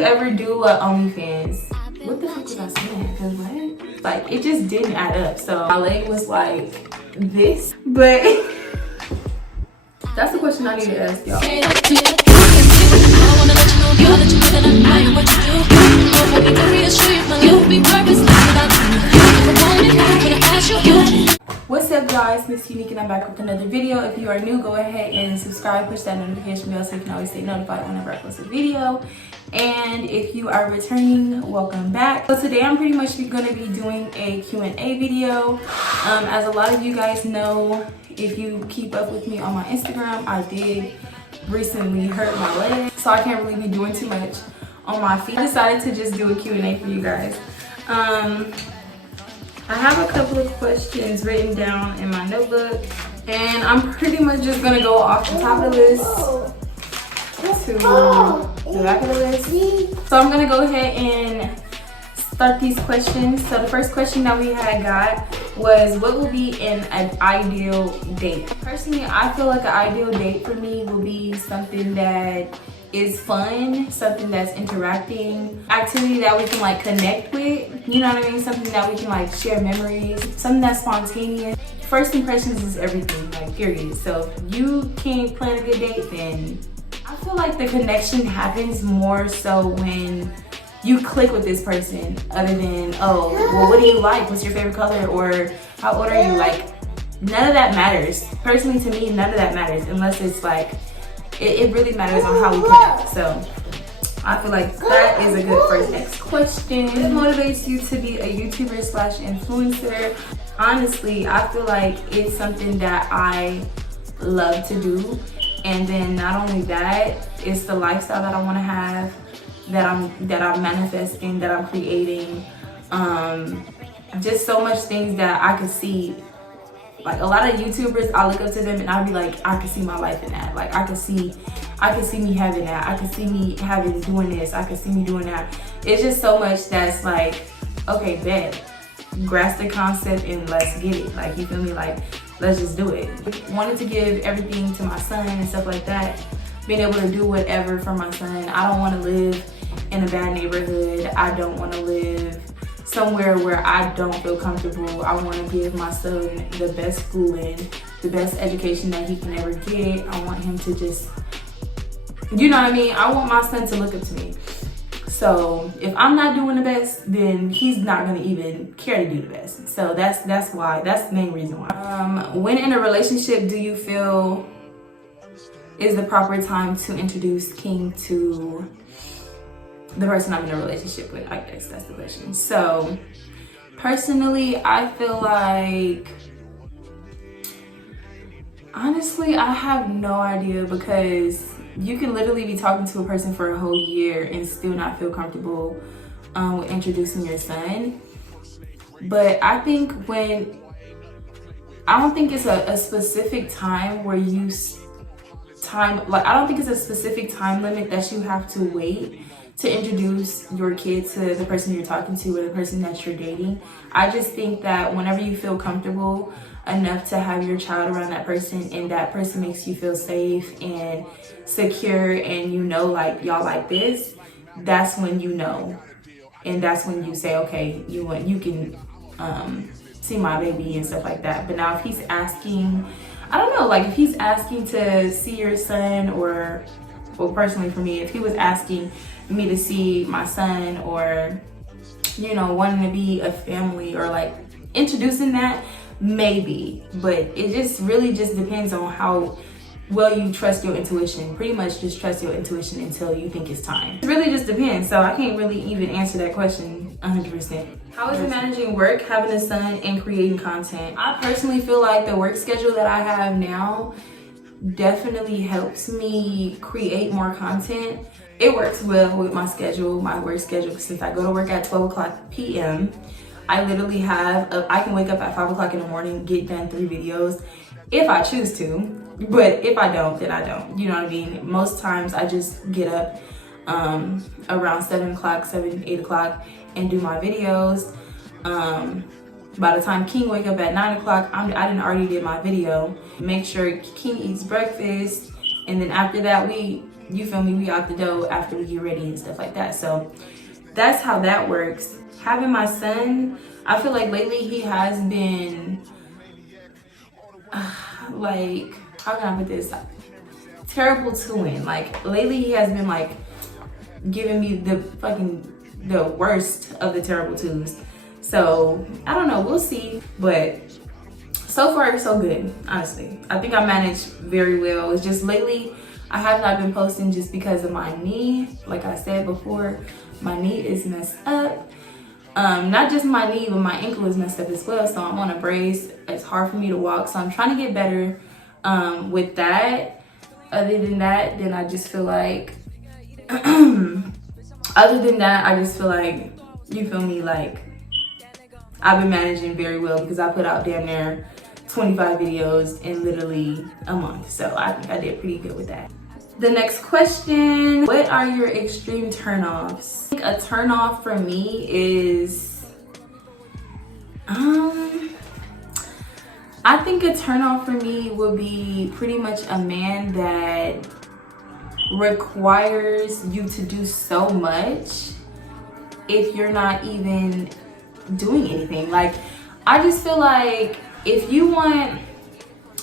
you ever do a OnlyFans? What the fuck was I saying? Cause what? Like, it just didn't add up. So my leg was like this, but that's the question I need to ask y'all. What's up guys, Miss Unique and I'm back with another video. If you are new, go ahead and subscribe, push that notification bell so you can always stay notified whenever I post a video. And if you are returning, welcome back. So today I'm pretty much going to be doing a Q&A video. As a lot of you guys know, if you keep up with me on my Instagram, I did recently hurt my leg, so I can't really be doing too much on my feet. I decided to just do a Q&A for you guys. I have a couple of questions written down in my notebook, and I'm pretty much just gonna go off the top of the list to the back of the list. So I'm gonna go ahead and start these questions. So the first question that we had got was, what will be an ideal date? Personally, I feel like an ideal date for me will be something that is fun, something that's interacting, activity that we can like connect with, you know what I mean? Something that we can like share memories, something that's spontaneous. First impressions is everything, like period. So if you can't plan a good date, then I feel like the connection happens more so when you click with this person, other than, oh, well, what do you like? What's your favorite color? Or how old are you? Like, none of that matters. Personally, to me, none of that matters unless it's like, it really matters on how we connect. So I feel like that is a good first. Next question. What motivates you to be a YouTuber slash influencer? Honestly, I feel like it's something that I love to do. And then not only that, it's the lifestyle that I want to have, that I'm manifesting, that I'm creating. Just so much things that I could see. Like a lot of YouTubers, I look up to them and I'll be like, I can see my life in that. Like I can see me having that. I can see me doing this. I can see me doing that. It's just so much that's like, okay, bet. Grasp the concept and let's get it. Like, you feel me? Like, let's just do it. Wanted to give everything to my son and stuff like that. Being able to do whatever for my son. I don't want to live in a bad neighborhood. I don't want to live somewhere where I don't feel comfortable. I want to give my son the best schooling, the best education that he can ever get. I want him to just, you know what I mean? I want my son to look up to me. So if I'm not doing the best, then he's not gonna even care to do the best. So that's the main reason why. When in a relationship do you feel is the proper time to introduce King to the person I'm in a relationship with? I guess that's the question. So personally, I feel like, honestly, I have no idea, because you can literally be talking to a person for a whole year and still not feel comfortable with introducing your son. But I think I don't think it's a specific time where I don't think it's a specific time limit that you have to wait to introduce your kid to the person you're talking to or the person that you're dating. I just think that whenever you feel comfortable enough to have your child around that person and that person makes you feel safe and secure, and you know, like, y'all like this, that's when you know. And that's when you say, okay, you can see my baby and stuff like that. But now if he's asking, I don't know, like if he's asking to see your son, or, well, personally for me, if he was asking me to see my son, or, you know, wanting to be a family, or like introducing that, maybe. But it just really just depends on how well you trust your intuition. Pretty much just trust your intuition until you think it's time. It really just depends. So I can't really even answer that question 100%. How is it managing work, having a son, and creating content? I personally feel like the work schedule that I have now definitely helps me create more content. It works well with my schedule, my work schedule, since I go to work at 12 o'clock p.m. I literally I can wake up at 5 o'clock in the morning, get done 3 videos if I choose to, but if I don't, then I don't, you know what I mean? Most times I just get up around 7 o'clock, 8 o'clock and do my videos. By the time King wake up at 9 o'clock, I done already did my video. Make sure King eats breakfast, and then after that we you feel me, we out the door after we get ready and stuff like that. So that's how that works. Having my son, I feel like lately he has been like, how can I put this, terrible twin. Like lately he has been like giving me the worst of the terrible twos. So I don't know, we'll see, but so far so good, honestly. I think I managed very well. It's just lately I have not been posting just because of my knee. Like I said before, my knee is messed up. Not just my knee, but my ankle is messed up as well. So I'm on a brace. It's hard for me to walk. So I'm trying to get better with that. Other than that, then I just feel like, you feel me, like I've been managing very well because I put out damn near 25 videos in literally a month. So I think I did pretty good with that. The next question, what are your extreme turnoffs? I think a turnoff for me is, I think a turnoff for me would be pretty much a man that requires you to do so much if you're not even doing anything. Like, I just feel like if you want,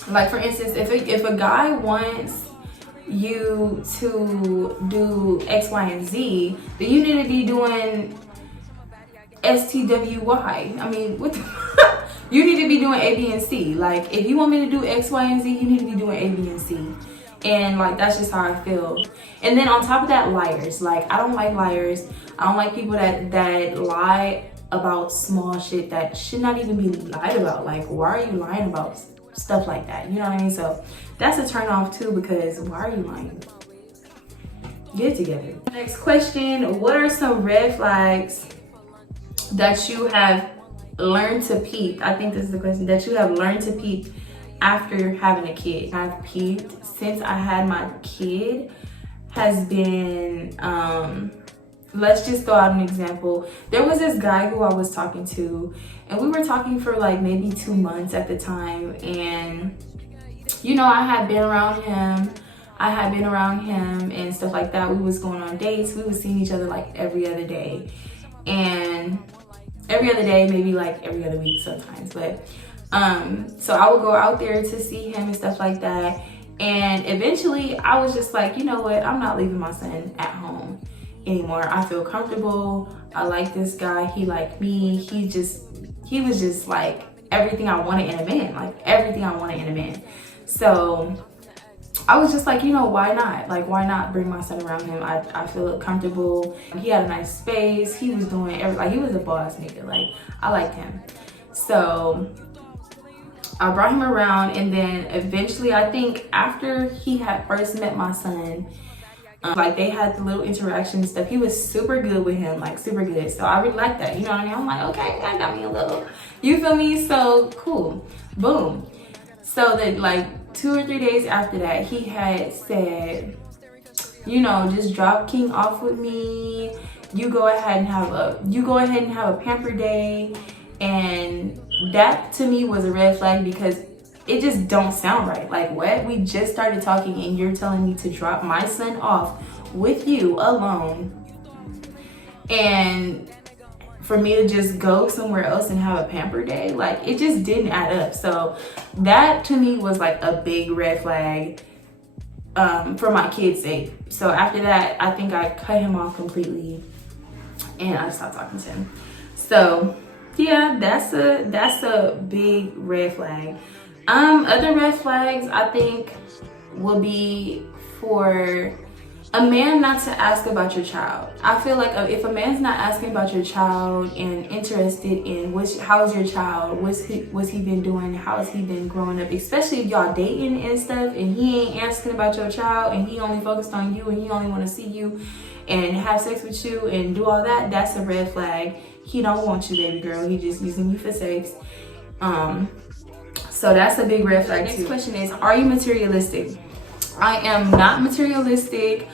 like for instance, if a guy wants you to do X, Y, and Z, then you need to be doing STWY. I mean, what the you need to be doing A, B, and C. Like, if you want me to do X, Y, and Z, you need to be doing A, B, and C. And like, that's just how I feel. And then on top of that, liars. Like, I don't like liars. I don't like people that lie about small shit that should not even be lied about. Like, why are you lying about stuff like that? You know what I mean? So that's a turn off too, because why are you lying? Get it together. Next question, what are some red flags that you have learned to peep? I think this is the question, that you have learned to peep after having a kid. I've peeped since I had my kid has been, let's just throw out an example. There was this guy who I was talking to, and we were talking for like maybe 2 months at the time. And you know, I had been around him and stuff like that. We was going on dates. We was seeing each other like every other day. And every other day, maybe like every other week sometimes. But so I would go out there to see him and stuff like that. And eventually I was just like, you know what? I'm not leaving my son at home anymore. I feel comfortable. I like this guy. He liked me. He was just like everything I wanted in a man. Like everything I wanted in a man. So I was just like, you know, why not? Like, why not bring my son around him? I feel comfortable. He had a nice space. He was doing like, he was a boss nigga. Like, I liked him. So I brought him around, and then eventually, I think after he had first met my son, like they had the little interaction and stuff. He was super good with him, like super good. So I really like that. You know what I mean? I'm like, okay, that got me a little, you feel me? So cool. Boom. So that like 2 or 3 days after that, he had said, you know, just drop King off with me. You go ahead and have a pamper day. And that to me was a red flag, because it just don't sound right. Like, what? We just started talking and you're telling me to drop my son off with you alone, and for me to just go somewhere else and have a pamper day? Like, it just didn't add up. So that to me was like a big red flag for my kid's sake. So after that, I think I cut him off completely and I stopped talking to him. So yeah, that's a big red flag. Other red flags I think will be for a man not to ask about your child. I feel like if a man's not asking about your child and interested in how's your child, what's he been doing, how's he been growing up, especially if y'all dating and stuff, and he ain't asking about your child and he only focused on you and he only want to see you and have sex with you and do all that, that's a red flag. He don't want you, baby girl. He just using you for sex. So that's a big red flag too. Next question is, are you materialistic? I am not materialistic.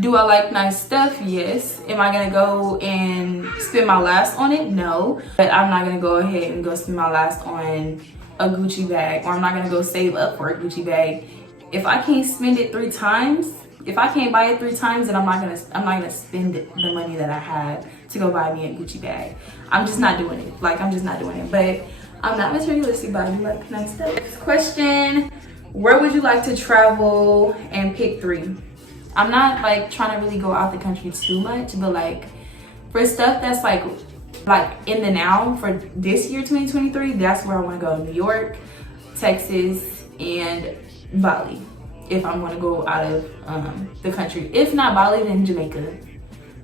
Do I like nice stuff? Yes. Am I gonna go and spend my last on it? No. But I'm not gonna go ahead and go spend my last on a Gucci bag, or I'm not gonna go save up for a Gucci bag. If I can't spend it 3 times, if I can't buy it 3 times, then I'm not gonna spend the money that I have to go buy me a Gucci bag. I'm just not doing it. Like, I'm just not doing it. But I'm not materialistic, but I do like nice stuff. Next question: where would you like to travel, and pick 3? I'm not like trying to really go out the country too much, but like for stuff that's like in the now for this year 2023, that's where I want to go. New York, Texas, and Bali. If I'm going to go out of the country. If not Bali, then Jamaica.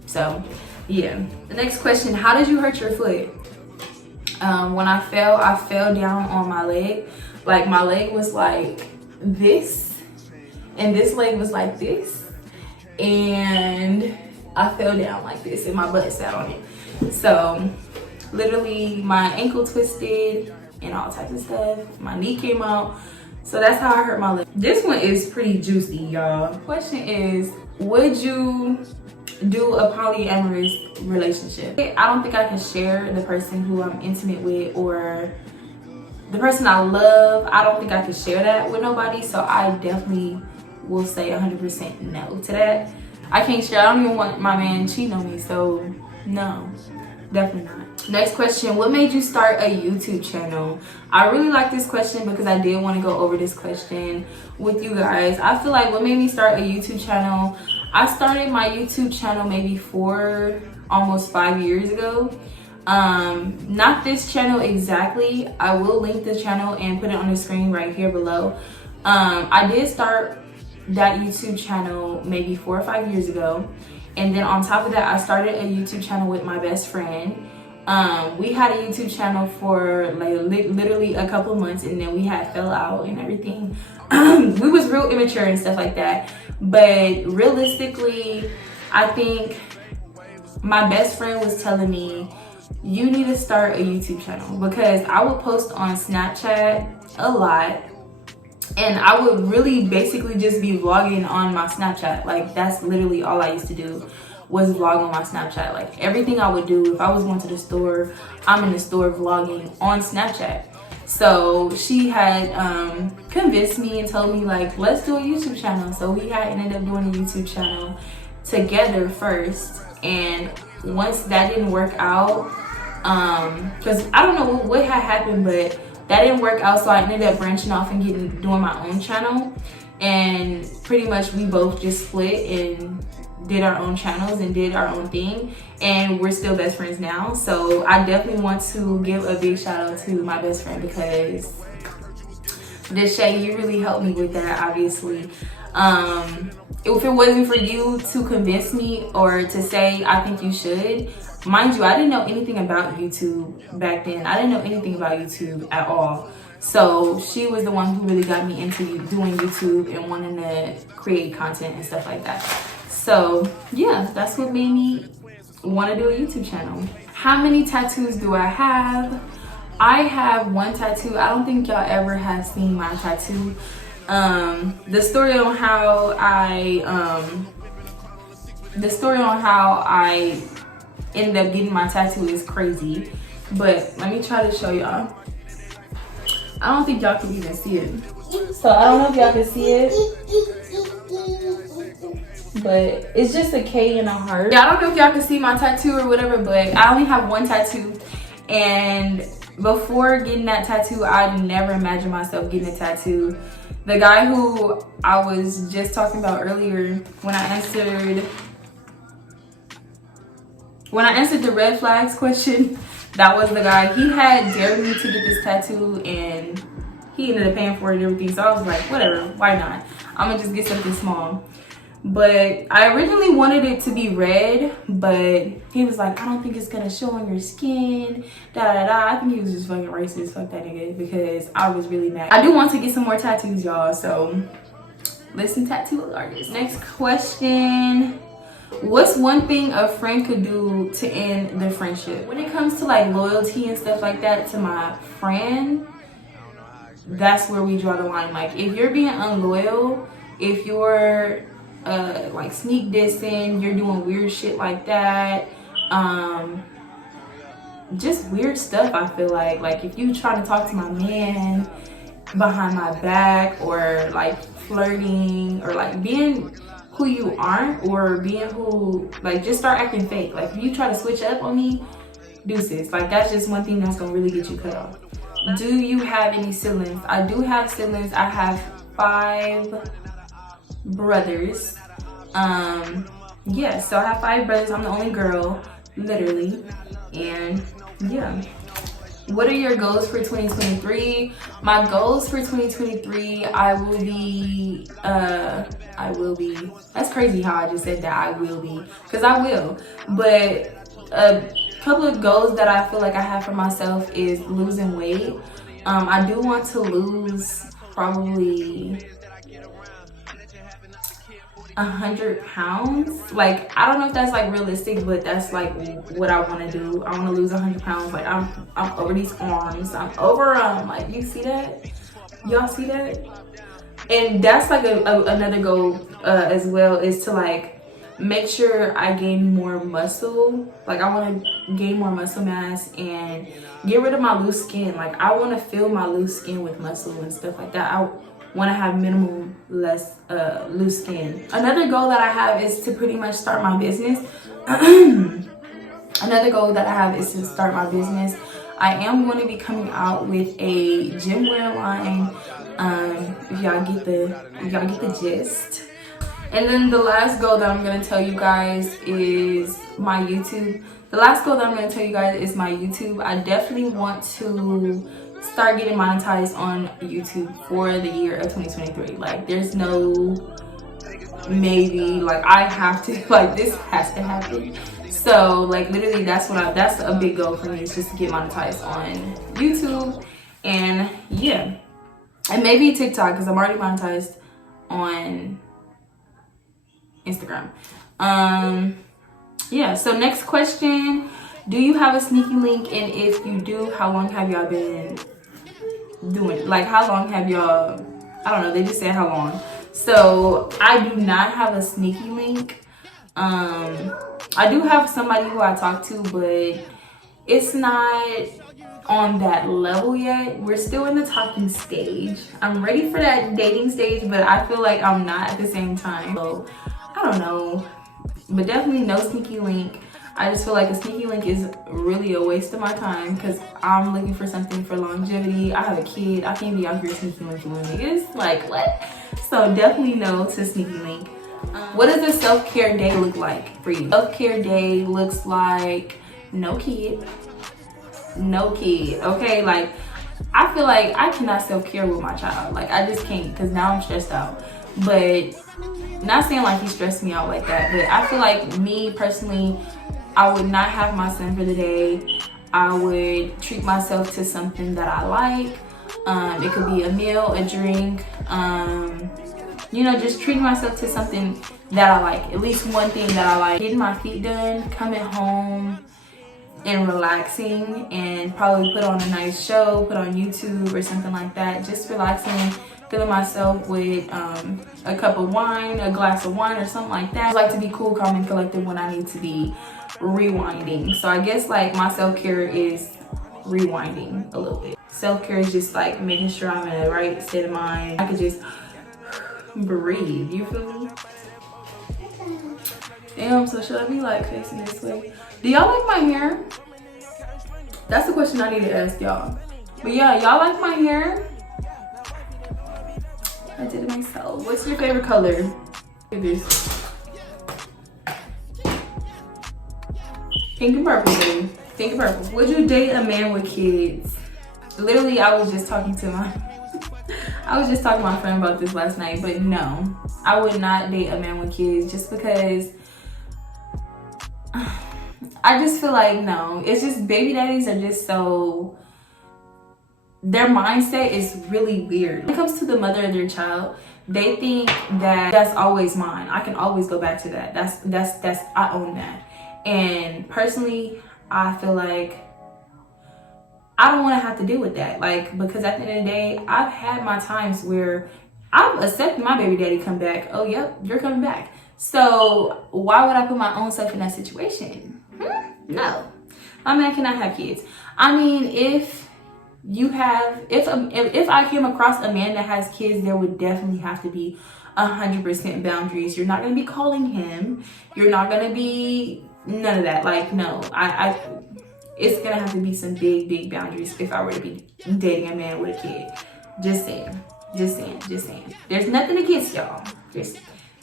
So yeah. The next question: how did you hurt your foot? When I fell down on my leg. Like, my leg was like this, and this leg was like this, and I fell down like this, and my butt sat on it. So literally my ankle twisted and all types of stuff. My knee came out. So that's how I hurt my leg. This one is pretty juicy, y'all. Question is, would you do a polyamorous relationship? I don't think I can share the person who I'm intimate with or the person I love. I don't think I can share that with nobody. So I definitely will say 100% no to that. I can't share. I don't even want my man cheating on me. So no, definitely not. Next question: what made you start a YouTube channel? I really like this question because I did want to go over this question with you guys. I feel like what made me start a YouTube channel, I started my YouTube channel maybe almost 5 years ago. Not this channel exactly. I will link the channel and put it on the screen right here below. I did start that YouTube channel maybe 4 or 5 years ago, and then on top of that, I started a YouTube channel with my best friend. We had a YouTube channel for like literally a couple months, and then we had fell out and everything. We was real immature and stuff like that. But realistically, I think my best friend was telling me, you need to start a YouTube channel, because I would post on Snapchat a lot, and I would really basically just be vlogging on my Snapchat. Like, that's literally all I used to do, was vlog on my Snapchat. Like, everything I would do, if I was going to the store, I'm in the store vlogging on Snapchat. So she had convinced me and told me, like, let's do a YouTube channel. So we had ended up doing a YouTube channel together first, and once that didn't work out, because I don't know what had happened, but that didn't work out, so I ended up branching off and doing my own channel, and pretty much we both just split and did our own channels and did our own thing, and we're still best friends now. So I definitely want to give a big shout out to my best friend, because Deshay, you really helped me with that, obviously. If it wasn't for you to convince me or to say I think you should, mind you, I didn't know anything about YouTube back then. I didn't know anything about YouTube at all. So she was the one who really got me into doing YouTube and wanting to create content and stuff like that. So yeah, that's what made me want to do a YouTube channel. How many tattoos do I have? I have 1 tattoo. I don't think y'all ever have seen my tattoo. The story on how I ended up getting my tattoo is crazy, but let me try to show y'all. I don't think y'all can even see it, so I don't know if y'all can see it, but it's just a K and a heart. Yeah, I don't know if y'all can see my tattoo or whatever, but I only have 1 tattoo, and before getting that tattoo, I never imagined myself getting a tattoo. The guy who I was just talking about earlier, when I answered the red flags question, that was the guy. He had dared me to get this tattoo, and he ended up paying for it and everything. So I was like, whatever, why not? I'm gonna just get something small. But I originally wanted it to be red, but he was like, I don't think it's gonna show on your skin, da da da. I think he was just fucking racist. Fuck that nigga, because I was really mad. I do want to get some more tattoos, y'all, so listen, tattoo artists. Next question: what's one thing a friend could do to end the friendship? When it comes to like loyalty and stuff like that to my friend, that's where we draw the line. Like, if you're being unloyal, if you're like sneak dissing, you're doing weird shit like that, just weird stuff. I feel like if you try to talk to my man behind my back, or like flirting, or like being who you aren't or being who, like, just start acting fake. Like, if you try to switch up on me, deuces. Like, that's just one thing that's gonna really get you cut off. Do you have any siblings? I do have siblings. I have 5 brothers. Yeah, so I have 5 brothers. I'm the only girl, literally. And yeah. What are your goals for 2023? My goals for 2023, I will be, that's crazy how I just said that, I will be, because I will. But a couple of goals that I feel like I have for myself is losing weight. I do want to lose probably 100 pounds. Like, I don't know if that's like realistic, but that's like what I want to do. I want to lose 100 pounds. Like, I'm over these arms, I'm over like, you see that? Y'all see that? And that's like another goal as well, is to like make sure I gain more muscle. Like, I want to gain more muscle mass and get rid of my loose skin. Like, I want to fill my loose skin with muscle and stuff like that. I want to have minimum less loose skin. Another goal that I have is to pretty much start my business. Another goal that I have is to start my business. I am going to be coming out with a gym wear line. If y'all get the gist. And then the last goal that I'm gonna tell you guys is my YouTube. The last goal that I'm gonna tell you guys is my YouTube. I definitely want to start getting monetized on YouTube for the year of 2023. Like, there's no maybe, like, I have to, like, this has to happen. So like, literally, that's a big goal for me, is just to get monetized on YouTube. And yeah, and maybe TikTok, because I'm already monetized on Instagram. Yeah, so next question, do you have a sneaky link? And if you do, how long have y'all been doing it? Like, how long have y'all, I don't know, they just said how long. So I do not have a sneaky link. I do have somebody who I talk to, but it's not on that level yet. We're still in the talking stage. I'm ready for that dating stage, but I feel like I'm not at the same time. So I don't know, but definitely no sneaky link. I just feel like a sneaky link is really a waste of my time, because I'm looking for something for longevity. I have a kid. I can't be out here sneaky linking with niggas. Like, what? So definitely no to sneaky link. What does a self-care day look like for you? Self-care day looks like no kid. No kid, okay? Like, I feel like I cannot self-care with my child. Like, I just can't, because now I'm stressed out. But not saying like he stressed me out like that, but I feel like, me personally, I would not have my son for the day. I would treat myself to something that I like. It could be a meal, a drink, you know, just treating myself to something that I like. At least one thing that I like. Getting my feet done, coming home, and relaxing, and probably put on a nice show, put on YouTube or something like that. Just relaxing, filling myself with a cup of wine, a glass of wine or something like that. I like to be cool, calm, and collected when I need to be rewinding. So I guess like my self-care is rewinding a little bit. Self-care is just like making sure I'm in the right state of mind. I could just breathe, you feel me? Damn, so should I be like facing this way? Do y'all like my hair? That's the question I need to ask y'all. But yeah, y'all like my hair? I did it myself. What's your favorite color? Look at this. Pink and purple, baby. Pink and purple. Would you date a man with kids? Literally, I was just talking to my friend about this last night, but no, I would not date a man with kids, just because I just feel like, no, it's just, baby daddies are just so, their mindset is really weird. When it comes to the mother of their child, they think that that's always mine. I can always go back to that. That's I own that. And personally, I feel like I don't want to have to deal with that. Like, because at the end of the day, I've had my times where I've accepted my baby daddy come back. Oh, yep, you're coming back. So why would I put my own self in that situation? No, my man cannot have kids. I mean, if I came across a man that has kids, there would definitely have to be 100% boundaries. You're not going to be calling him. You're not going to be none of that. Like, no, it's going to have to be some big boundaries if I were to be dating a man with a kid. Just saying. There's nothing against y'all.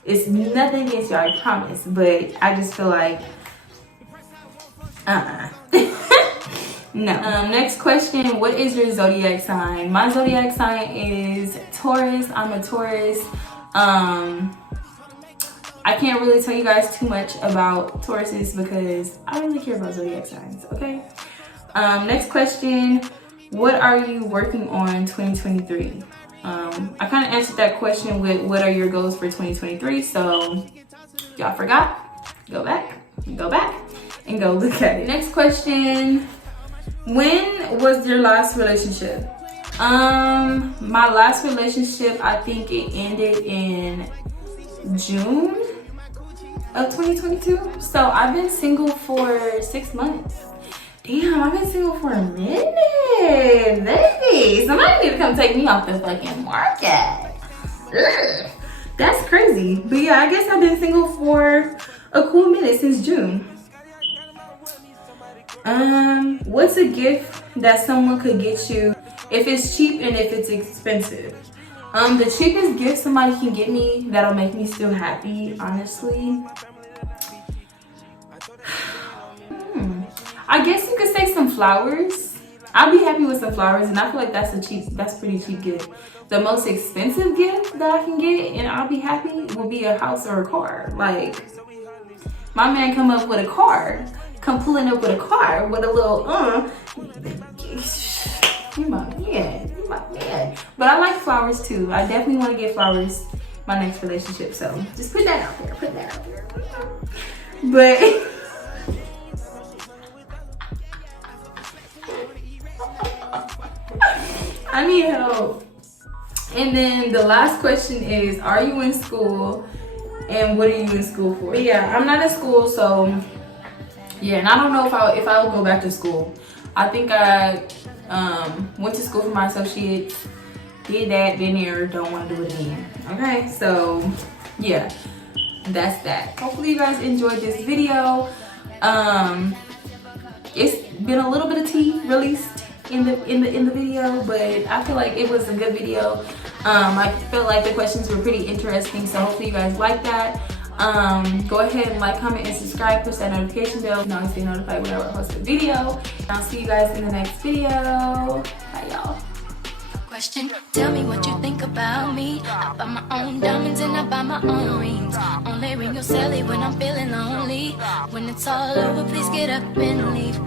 It's nothing against y'all, I promise. But I just feel like, no. Next question, what is your zodiac sign? My zodiac sign is Taurus. I'm a Taurus. I can't really tell you guys too much about Tauruses because I don't really care about zodiac signs, okay? Next question, what are you working on 2023? I kind of answered that question with what are your goals for 2023, so y'all forgot, go back and go look at it. Next question, when was your last relationship? My last relationship, I think it ended in June of 2022. So I've been single for 6 months. Damn, I've been single for a minute, baby. Somebody need to come take me off the fucking market. Ugh, that's crazy. But yeah, I guess I've been single for a cool minute since June. What's a gift that someone could get you if it's cheap and if it's expensive? The cheapest gift somebody can get me that'll make me still happy, honestly. I guess you could say some flowers. I'll be happy with some flowers, and I feel like that's pretty cheap gift. The most expensive gift that I can get and I'll be happy will be a house or a car. Like, my man come pulling up with a car with a little you my man. But I like flowers too. I definitely want to get flowers my next relationship. So just put that out there. But I need help. And then the last question is, are you in school? And what are you in school for? But yeah, I'm not in school, so yeah, and I don't know if I will go back to school. I think I went to school for my associates, did that, been there, don't want to do it again. Okay, so yeah, that's that. Hopefully you guys enjoyed this video. It's been a little bit of tea released in the video, but I feel like it was a good video. I felt like the questions were pretty interesting, so hopefully you guys like that. Go ahead and like, comment, and subscribe. Push that notification bell to always be notified whenever I post a video. And I'll see you guys in the next video. Bye, y'all. Question, tell me what you think about me. I buy my own diamonds and I buy my own rings. Only ring your celly when I'm feeling lonely. When it's all over, please get up and leave.